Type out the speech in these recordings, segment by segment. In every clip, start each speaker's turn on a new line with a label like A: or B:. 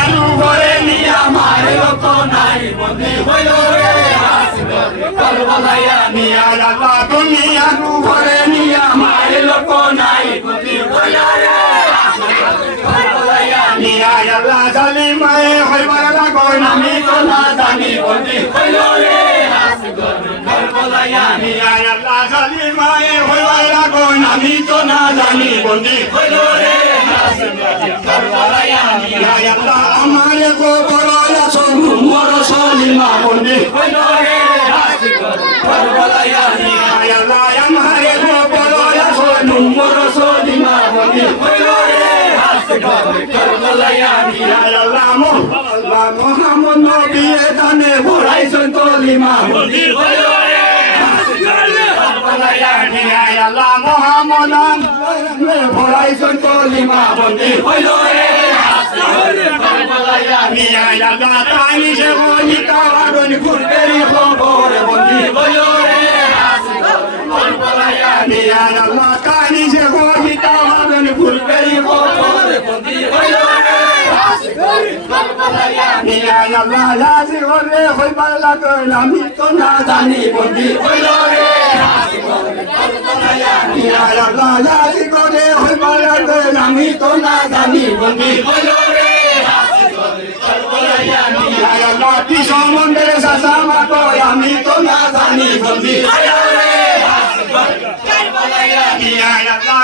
A: Al না জানি বন্দি হইল রে আমারে গো বড় আছো মোর সলিমা বন্দি হইল রে আমারে গো বড় মোর সলিমা বন্দি হইল রে মোহাম্মদ নবী দানে ভরাইছেন কলিমা বন্দি হইল রে কারবালায়া নিয়া আল্লাহ মোহাম্মদ ভরাইছেন কলিমা বন্দি হইল আমি তো না জানি বন্দি হইল কারবালায়া নিয়া আল্লাহ লাজি করে হইবার লাগল আমি তো না জানি বন্দি হইল রে কি সম্বন্ধে সাসামা কই আমি তো না জানি বন্দি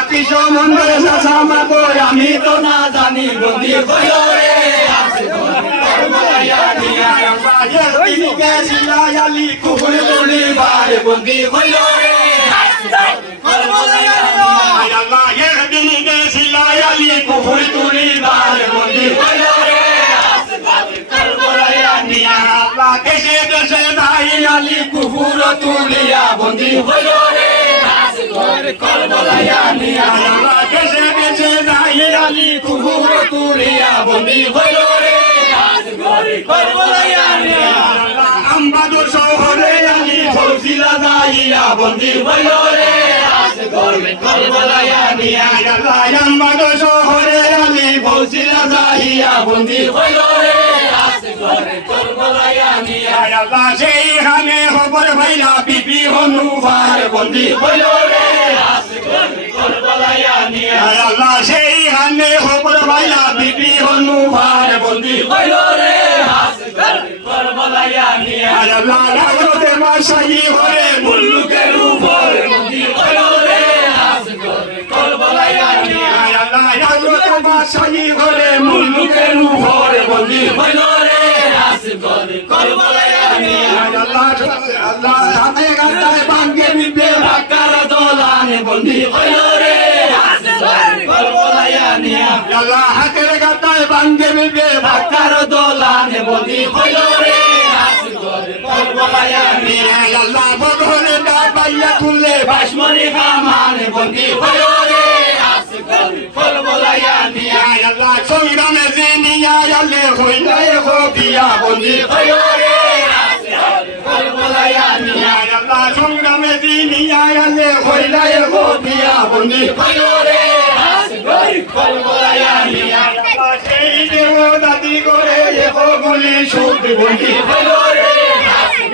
A: কি সম্বন্ধে সাসামা কই আমি তো না জানি বন্দি হইল রে তিনি গেছিলা আলী কুহুর বলি বারে বন্দি হইল রে কারবালায়া নিয়া তিনি গেছিলা আলী কুহুর তুলি বারে বন্দি হইল রে আল্লাহ দেশে দেশে দাই আলী কুহুর তুলিয়া বন্দি হইল রে কারবালায়া নিয়া আল্লাহ দেশে দেশে দাই আলী কুহুর তুলিয়া বন্দি হইল রে কারবালায়া নিয়া। ফৌজিলা দাইয়া বন্দি হইল রে কারবালায়া নিয়া আল্লাহ আমবাদুর শহরে আলী ফৌজিলা দাইয়া বন্দি হইল রে আল্লাহ সেই হানে খবর ভাইলা বিপি হনুবার বন্দি হইল রে আল্লাহ সেই হানে খবর ভাইলা বিপি হনুবার বন্দি হইল মাসাই হরে মুল্লুকের উপর বন্দি হইল রে আল্লাহ রাগতে মাসাই হরে মুল্লুকের উপর বন্দি হইল রে আল্লাহ আল্লাহ হাতে গাতায় বাঙ্গে নিবে বাকার দোলানে বন্দি হইল রে আল্লাহ হাতের গাতায় বাঙ্গে নিবে বাকার দোলানে বন্দি হইল রে আল্লাহ বদলে ডাবাইয়া তুললে বাসমনি খামানে বন্দি হইল রে। আল্লাহ সংগ্রামে জিনিয়া আলে হইলাই হবিয়া বন্দি হইল রে। আল্লাহ সংগ্রামে জিনিয়া আলে হইলাই হবিয়া বন্দি হইল আল্লাহ সেই দেহ দাদি করে এহ গুলি সুদ বন্দি হইল হইল মোহাম্মদ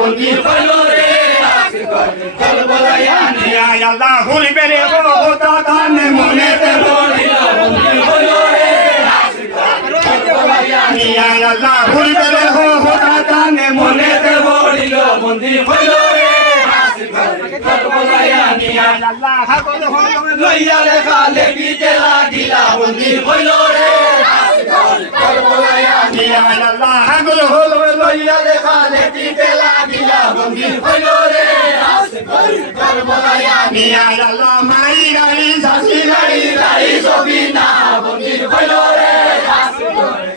A: বন্দি হইল রে আল্লাহ হুলবে রে হতা ধানে মনে তে বলিলা রে আল্লাহ হুলবে রে হতা ধানে মনে তে বলিল বন্দি হইল রে হল লইয়া রে খালে বিতে লাগিলা বন্দি হইল রে হাগুল হল লইয়া লেখা লেখিতে লাগিলা বন্দি হইল রে করবলায়া নিয়া আল্লাহ মাই গাড়ি শাসি গাড়ি গাড়ি ছবি না বন্দি হইল রে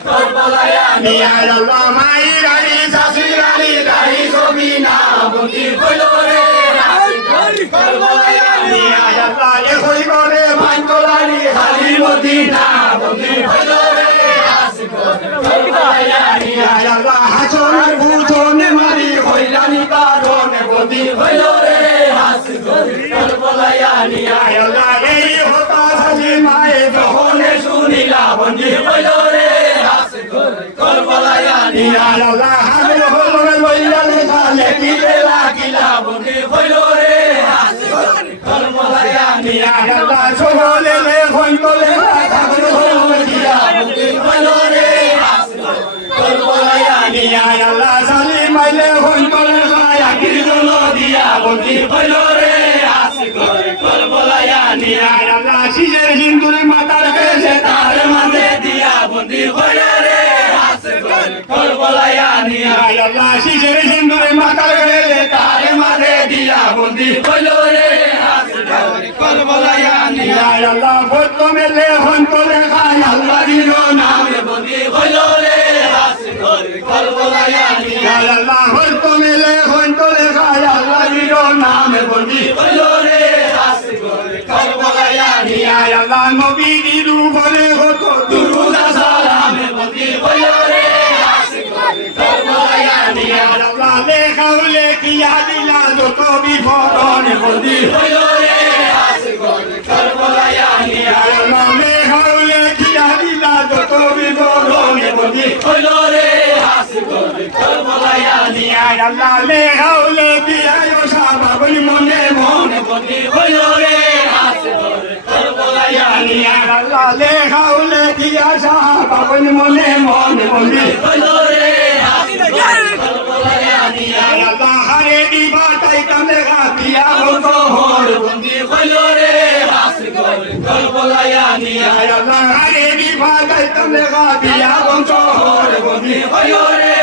A: করবলায়া নিয়া আল্লাহ মাই গাড়ি শাসি গাড়ি গাড়ি ছবি না বন্দি হইল রে করবলায়া নিয়া আল্লাহ এ হইল রে ভাই হালি মদিনা বন্দি হইল রে আল্লাহ হাসনের ভূষণে মারি হইলানি কারণে আল্লাহ সালি দিয়া বন্দি হইল রে। তার মাঝে দিয়া বন্দি হইল দিয়া বন্দি হইল রে। নামে বন্দি হইল রে আল্লাহ হন্ত মেলে হন্ত লেখা আল্লাহ দিল নামে বন্দি হইল রে আল্লাহ নবী দিলু বলে হতো দুরুদা লেখা হলে দিলা যত বিফরণে বন্দি আল্লাহ লেখা হলে কিয়া সাবাবনি মনে মনে বন্দি হইল রে আল্লাহ লেখা হলে কিয়া সাবাবনি মনে মনে বন্দি হইল রে আল্লাহ হারে দিবা তাই কান্দে গাতিয়া বন্ধ হর বন্দি, হইল রে আল্লাহ হারে দিবা তাই কান্দে গাতিয়া বন্ধ হর বন্দি হইল রে আল্লাহ তাই বলে নামে তেরে পুছে মেরে শিলাধার বন্দি, হইল রে আল্লাহ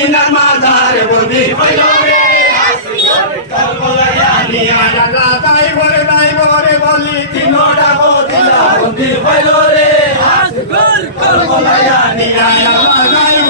A: মদিনার মাজার বন্দি হইল রে। তাই বলে তাই বলে বলি তিনোটা বদিলা বন্দি হইল রে। আল্লাহ